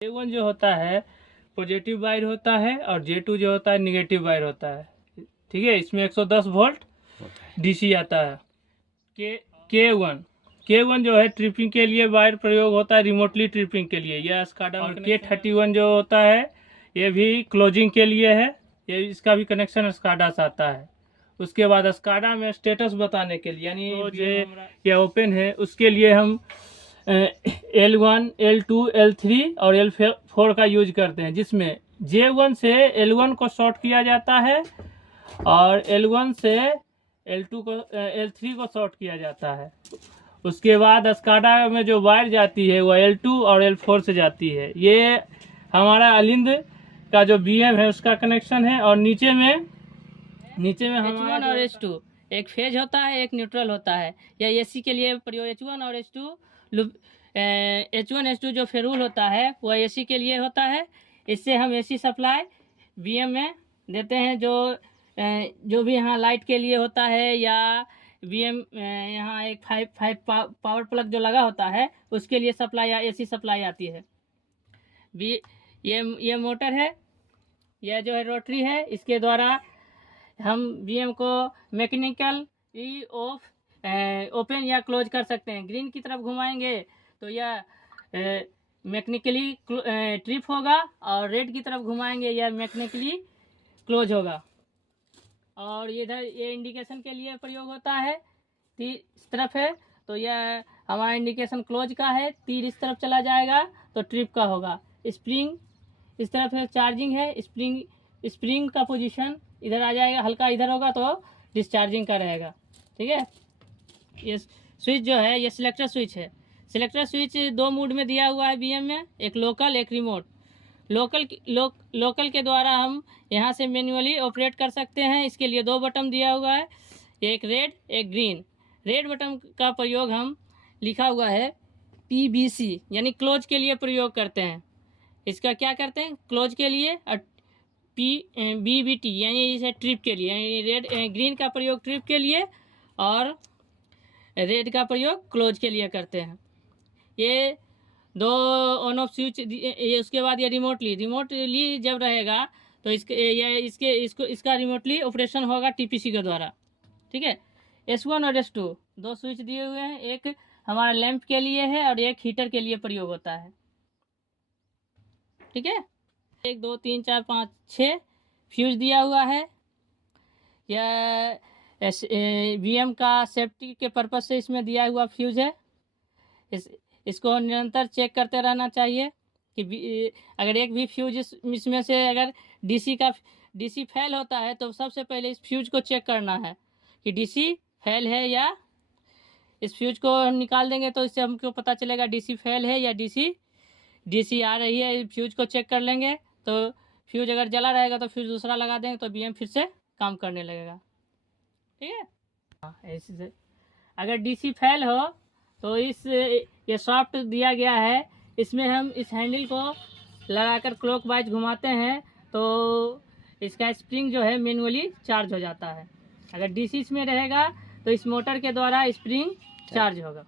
J1 जो होता है पॉजिटिव वायर होता है और J2 जो होता है निगेटिव वायर होता है। ठीक है, इसमें 110 वोल्ट डीसी आता है। K1 जो है ट्रिपिंग के लिए वायर प्रयोग होता है, रिमोटली ट्रिपिंग के लिए। यह स्काडा में K31 जो होता है ये भी क्लोजिंग के लिए है, ये इसका भी कनेक्शन स्काडा से आता है। उसके बाद स्काडा में स्टेटस बताने के लिए, यानी ये ओपन है, उसके लिए हम L1, L2, L3 और L4 का यूज करते हैं, जिसमें J1 से L1 को शॉर्ट किया जाता है और L1 से L2 को L3 को शॉर्ट किया जाता है। उसके बाद स्काडा में जो वायर जाती है वो L2 और L4 से जाती है। ये हमारा अलिंद का जो BM है उसका कनेक्शन है। और नीचे में H1 और H2 एक फेज होता है, एक न्यूट्रल होता है। या एसी के लिए प्रयोग H1 और H1 H2 जो फेरूल होता है वह एसी के लिए होता है। इससे हम एसी सप्लाई BM में देते हैं। जो भी यहाँ लाइट के लिए होता है या BM यहाँ एक 5 पावर प्लग जो लगा होता है उसके लिए सप्लाई या एसी सप्लाई आती है। ये मोटर है, यह जो है रोटरी है, इसके द्वारा हम BM को मैकेनिकल ऑफ ओपन या क्लोज कर सकते हैं। ग्रीन की तरफ घुमाएंगे तो यह मैकेनिकली ट्रिप होगा और रेड की तरफ घुमाएंगे यह मैकेनिकली क्लोज होगा। और इधर ये इंडिकेशन के लिए प्रयोग होता है। तीर इस तरफ है तो यह हमारा इंडिकेशन क्लोज का है, तीर इस तरफ चला जाएगा तो ट्रिप का होगा। स्प्रिंग इस तरफ है, चार्जिंग है। स्प्रिंग का पोजीशन इधर आ जाएगा, हल्का इधर होगा तो डिस्चार्जिंग का रहेगा। ठीक है, ये स्विच जो है ये सिलेक्टर स्विच है। सिलेक्टर स्विच 2 मोड में दिया हुआ है BM में, एक लोकल एक रिमोट। लोकल के द्वारा हम यहाँ से मैन्युअली ऑपरेट कर सकते हैं। इसके लिए 2 बटन दिया हुआ है, एक रेड एक ग्रीन। रेड बटन का प्रयोग हम लिखा हुआ है PBC यानी क्लोज के लिए प्रयोग करते हैं। इसका क्या करते हैं क्लोज के लिए, BBT यानी इसे ट्रिप के लिए, यानी ग्रीन का प्रयोग ट्रिप के लिए और रेड का प्रयोग क्लोज के लिए करते हैं। ये 2 ऑन ऑफ स्विच। उसके बाद ये रिमोटली जब रहेगा तो इसका रिमोटली ऑपरेशन होगा TPC के द्वारा। ठीक है, S1 और S2 2 स्विच दिए हुए हैं, एक हमारा लैंप के लिए है और एक हीटर के लिए प्रयोग होता है। ठीक है, 1 2 3 4 5 6 फ्यूज दिया हुआ है। यह BM का सेफ्टी के पर्पज से इसमें दिया हुआ फ्यूज है। इसको निरंतर चेक करते रहना चाहिए कि अगर एक भी फ्यूज इसमें से अगर DC फेल होता है तो सबसे पहले इस फ्यूज को चेक करना है कि DC फेल है या। इस फ्यूज को निकाल देंगे तो इससे हमको पता चलेगा DC फेल है या DC आ रही है। फ्यूज को चेक कर लेंगे तो फ्यूज अगर जला रहेगा तो फ्यूज दूसरा लगा देंगे तो BM फिर से काम करने लगेगा। ठीक है, ऐसे से अगर DC फेल हो तो ये सॉफ्ट दिया गया है, इसमें हम इस हैंडल को लगाकर क्लॉकवाइज घुमाते हैं तो इसका स्प्रिंग जो है मैन्युअली चार्ज हो जाता है। अगर DC इसमें रहेगा तो इस मोटर के द्वारा स्प्रिंग चार्ज होगा।